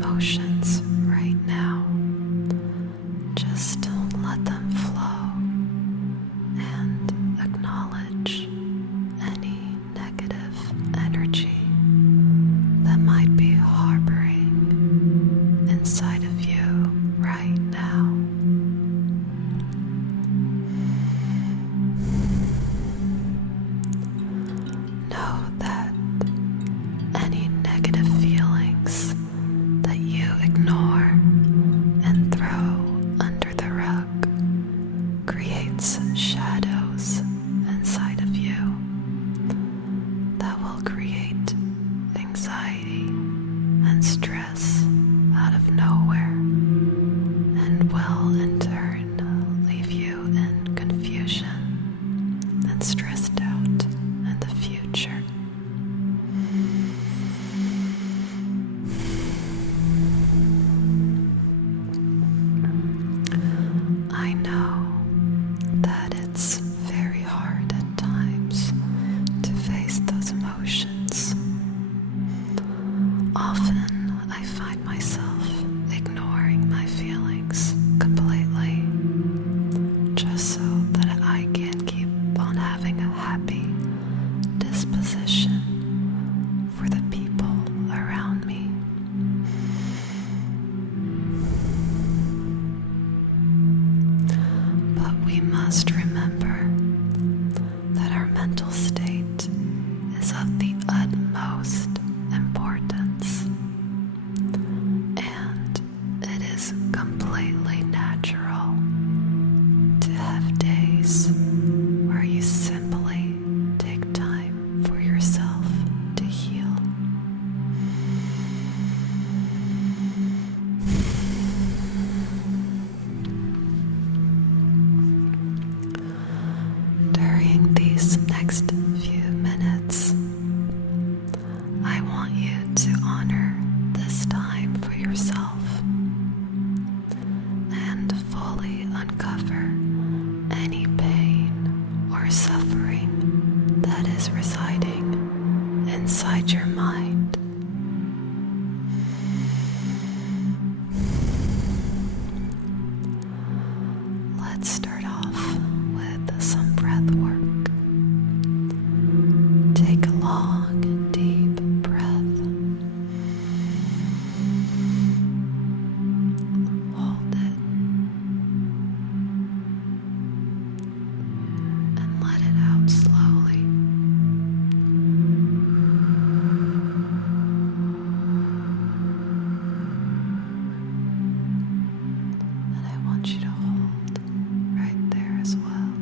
emotions right now. Just let them flow and acknowledge any negative energy that might be harboring inside of you right now. Know that any negative feelings that you ignore and throw under the rug creates shadows inside of you that will create anxiety and stress out of nowhere and will in turn leave you in confusion and stressed out in the future. I know that it's very hard at times to face those emotions. Often I find myself ignoring my feelings completely just so that I can keep on having a happy disposition for the people around me. But we must remember that our mental state is of the utmost importance, and it is completely natural to have days where you simply take time for yourself to heal. During these next few minutes, I want you to honor this time for yourself and fully uncover any pain or suffering that is residing inside your mind. Let's start off with some breath work. Take a long, deep breath. Hold it and let it out slowly. And I want you to hold right there as well.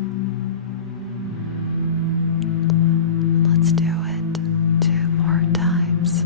Let's do it 2 more times.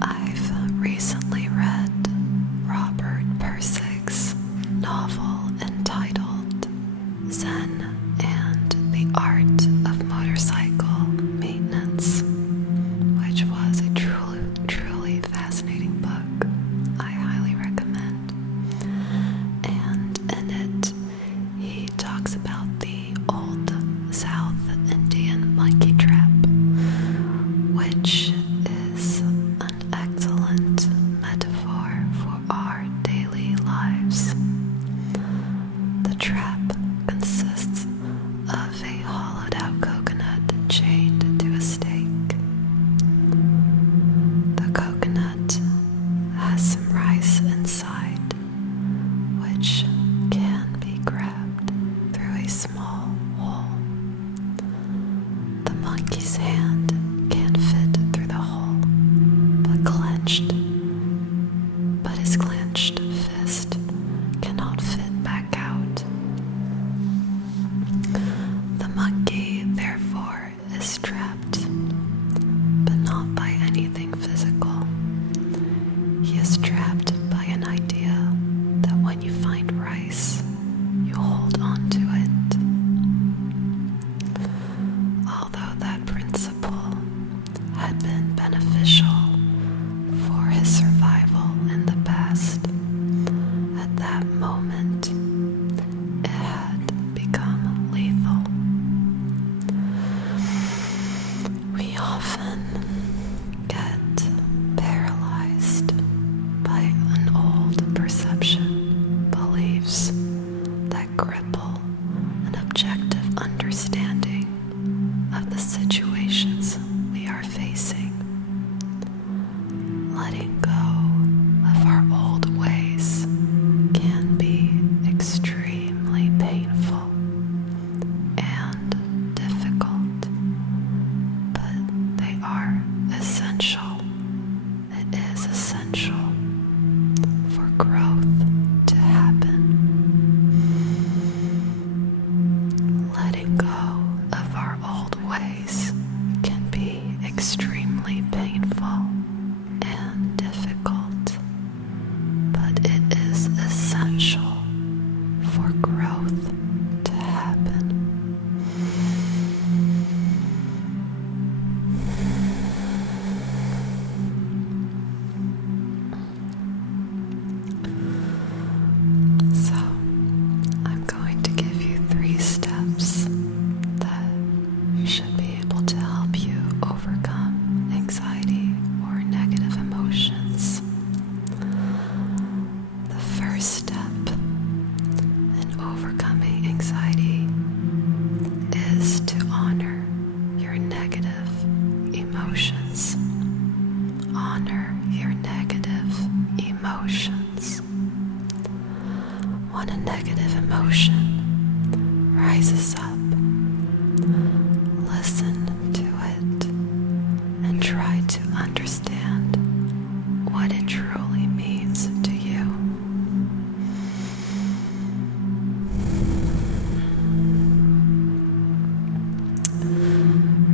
I've recently read Robert Pirsig's novel entitled Zen and the Art of Motorcycle Maintenance, which was a truly fascinating book. I highly recommend. And in it, he talks about the old South Indian monkey trap, which is an excellent metaphor for our daily lives. fried rice, you hold on to it. Although that principle had been beneficial for his survival in the past, at that moment it had become lethal. We often get paralyzed by an old perception, beliefs that cripple an objective understanding of the situations we are facing. Letting go of our old ways can be extremely painful and difficult, but they are essential. It is essential for growth to happen. Letting go of our old ways can be extremely painful and difficult, but it is essential for growth to happen. So, I'm going to give you 3 steps that should be able to help you overcome anxiety or negative emotions. The first step in overcoming anxiety is to honor your negative emotions. Honor your negative emotions. When a negative emotion rises up, listen to it and try to understand what it truly means to you.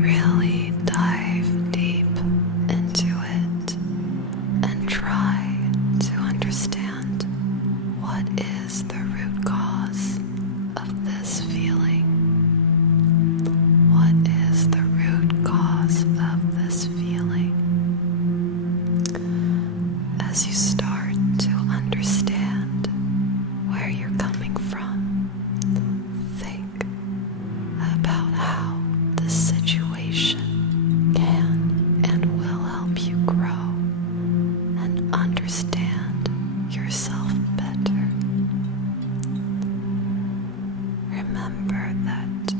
Really dive deep into it and try to understand what is the root cause of this feeling. What is the root cause of this feeling? As you start to understand where you're coming from, think about how this situation can and will help you grow and understand yourself better. Remember that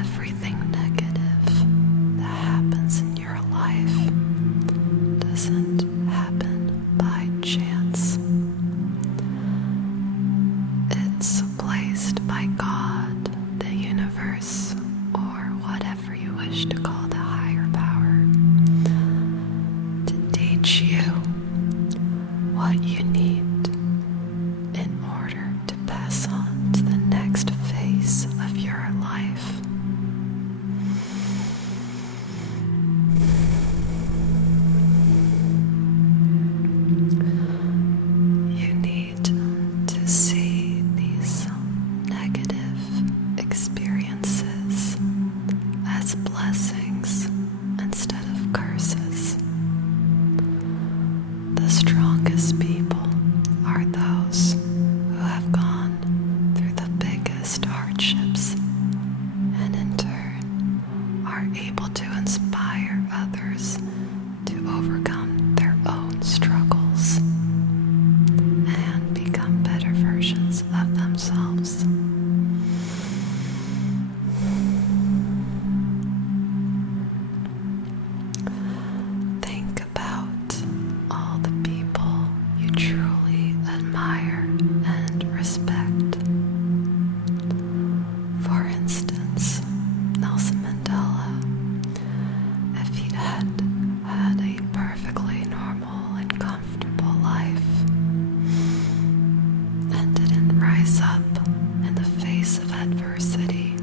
everything negative that happens in your life doesn't happen by chance. It's placed by God, the universe, or whatever you wish to call the higher power, to teach you what you need in order to pass on to the next phase of your life. You need to see these negative experiences as blessings instead of curses. The strongest people are those who have gone through the biggest hardships and in turn are able to inspire others to overcome their own struggles and become better versions of themselves. Think about all the people you truly admire and respect. For instance, Nelson Mandela. If he'd had a perfectly normal and comfortable life and didn't rise up in the face of adversity,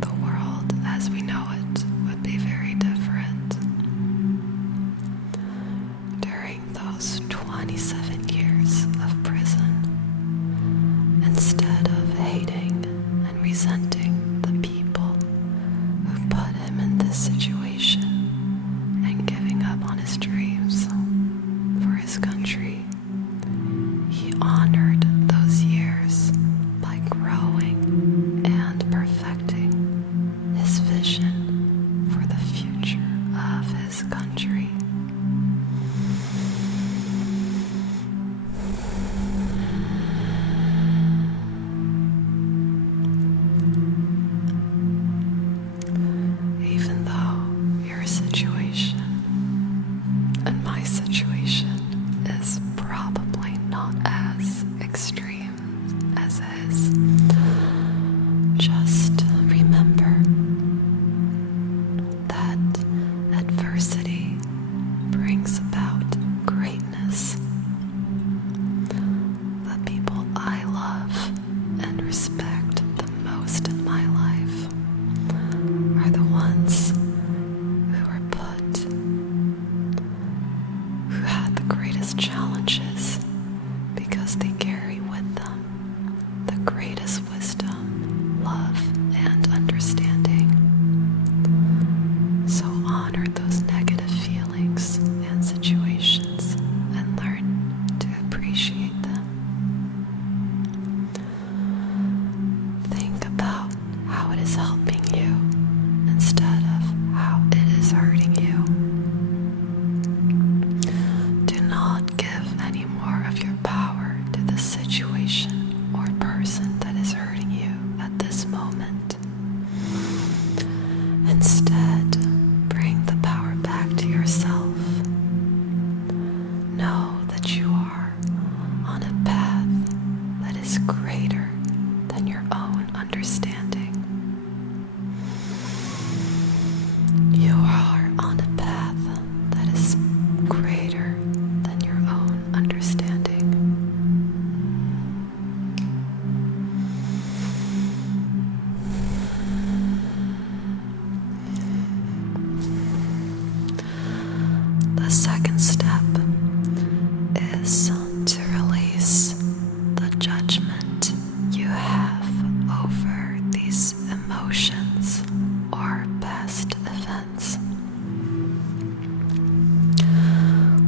the world as we know it would be very different. During those 27 years of prison, is greater than your own understanding. You are on a path that is greater than your own understanding. The second step is to release the judgment you have over these emotions or past events.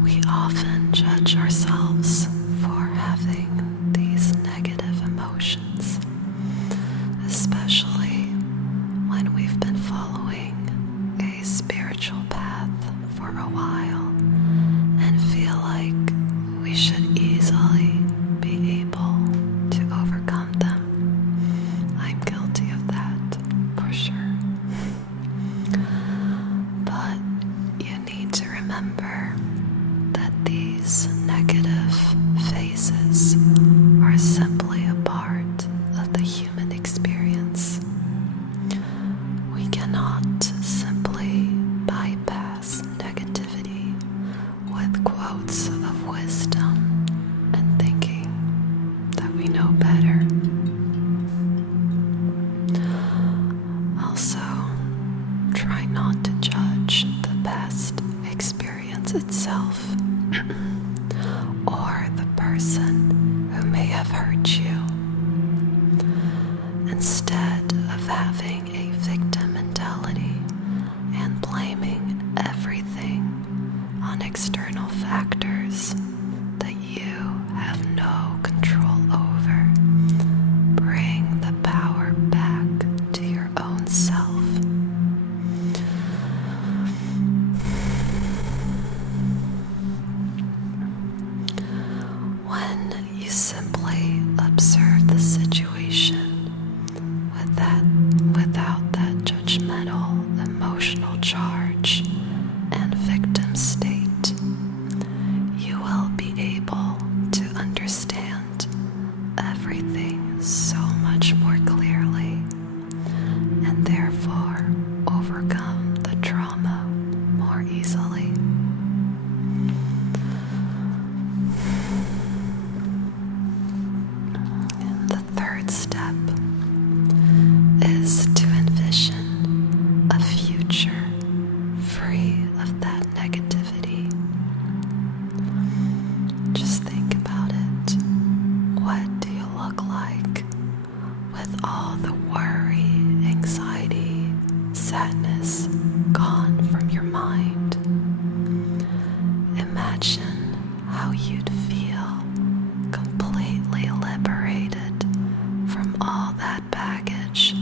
We often judge ourselves for having these negative emotions, especially when we've been following a spiritual path for a while and feel like we should easily be able to overcome them. I'm guilty of that, for sure. But you need to remember that these negative phases are simply a part of the human experience. We cannot simply bypass negativity with quotes of wisdom and thinking that we know better. Also, try not to judge the past experience itself or the person who may have hurt you. Instead of having a victim mentality and blaming everything on external factors that you have no control over, bring the power back to your own self. When you simply observe the situation without that judgmental emotional charge and victim state, you will be able to understand everything so much more clearly and therefore overcome the trauma more easily. The third step is to envision a future free of that negativity. Just think about it. What do you look like with all the worry, anxiety, sadness gone from your mind? Imagine how you'd feel completely liberated from all that baggage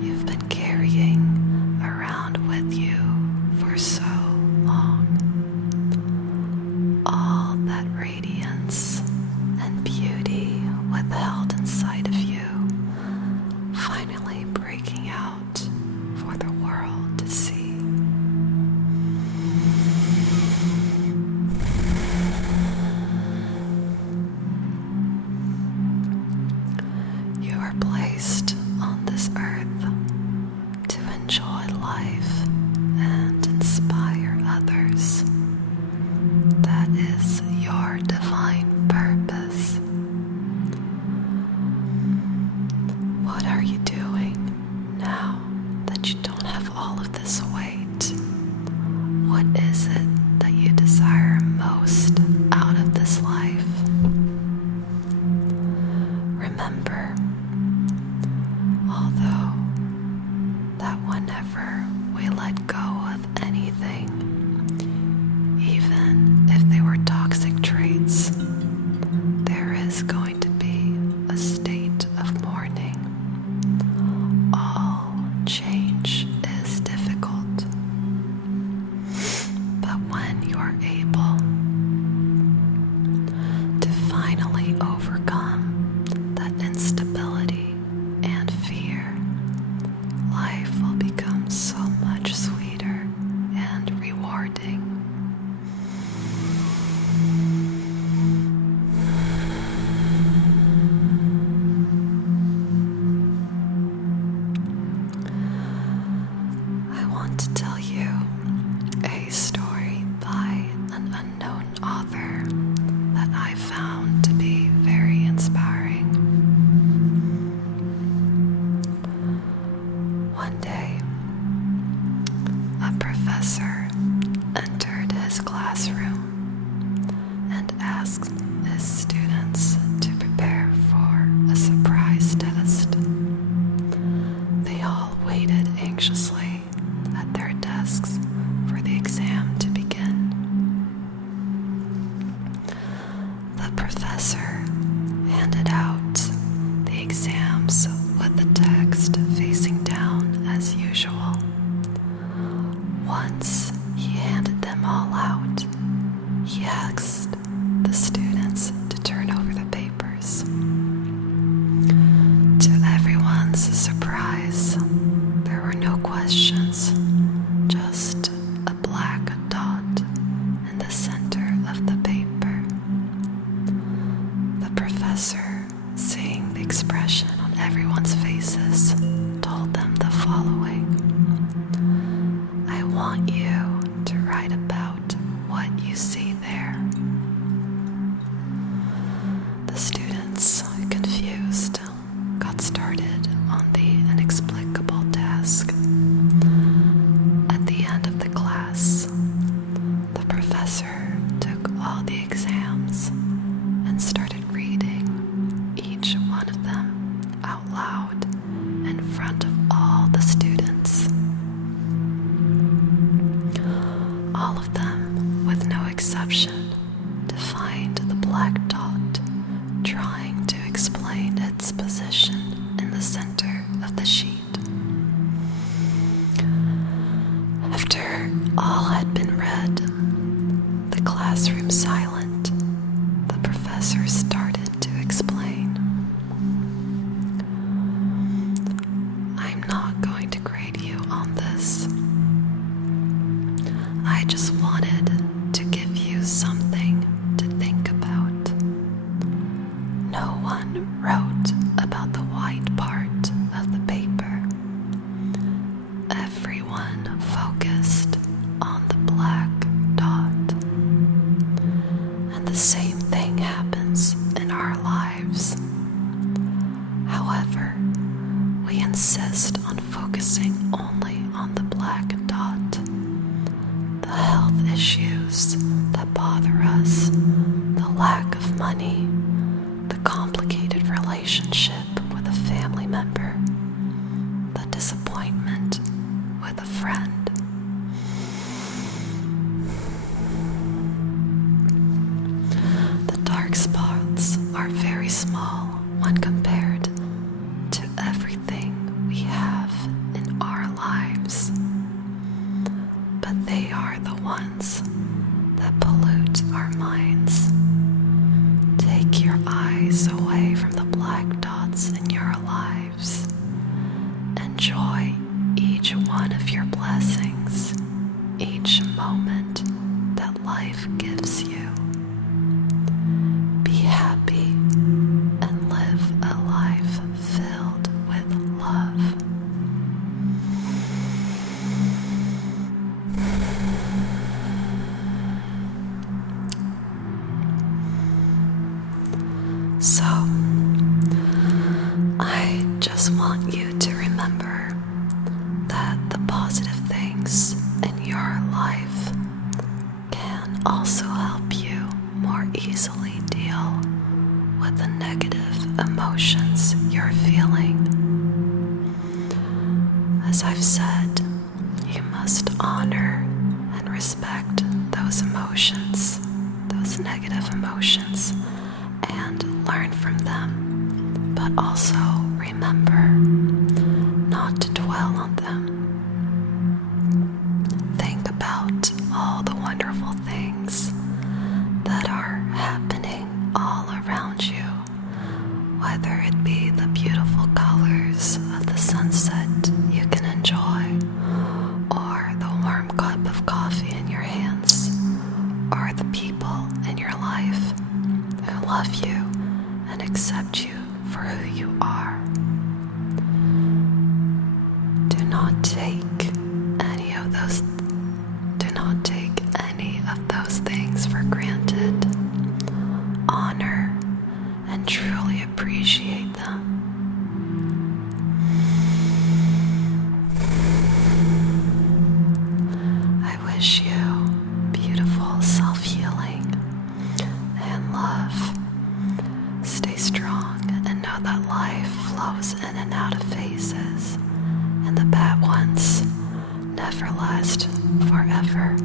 you've been carrying around with you for so long. All that radiance and beauty withheld inside of you finally breaking out for the world to see. You are placed on this earth to enjoy life and inspire others. That is your divine purpose. What are you doing now that you don't have all of this weight? What is it that you desire most out of this life? Remember, although that whenever we let go of anything, even if they were toxic traits, there is going to be a state of mourning. All change is difficult, but when you are able to finally overcome that instability and fear, life will become so much sweeter and rewarding. professor, seeing the expression on everyone's faces, told them the following: I want you to write about what you see there. The students, confused, got started on the inexplicable task. At the end of the class, the professor took all the exams and started reading each one of them out loud in front of all the students. All of them, with no exception, defined the black dot, trying to explain its position in the center of the sheet. After all had been read, the classroom silent, the professor started to explain. I'm not going to grade you on this. I just wanted to give you something to think about. No one wrote about the white part of the paper. Everyone focused on the black dot. And the same thing happens in our lives. However, we insist on focusing only on the black dot. The health issues that bother us, the lack of money, the complicated relationship with a family member, the disappointment with a friend. The dark spots are very small when compared to everything we have in our lives, but they are the ones that pollute our minds. Take your eyes away from the black dots in your lives. Enjoy each one of your blessings, each moment that life gives you. Be happy and live a life filled with love. So, I just want you to remember that the positive things in your life can also help you more easily deal with the negative emotions you're feeling. As I've said, you must honor and respect those emotions, those negative emotions, and learn from them, but also remember not to dwell on them. Think about all the wonderful things that are happening all around you, whether it be the beautiful colors of the sunset you can enjoy, or the warm cup of coffee in your hands, or the people in your life who love you and accept you for who you are. Do not take any of those things for granted. Honor and truly appreciate them. I wish you beautiful self-healing and love. Stay strong and know that life flows in and out of phases, and the bad ones never last forever.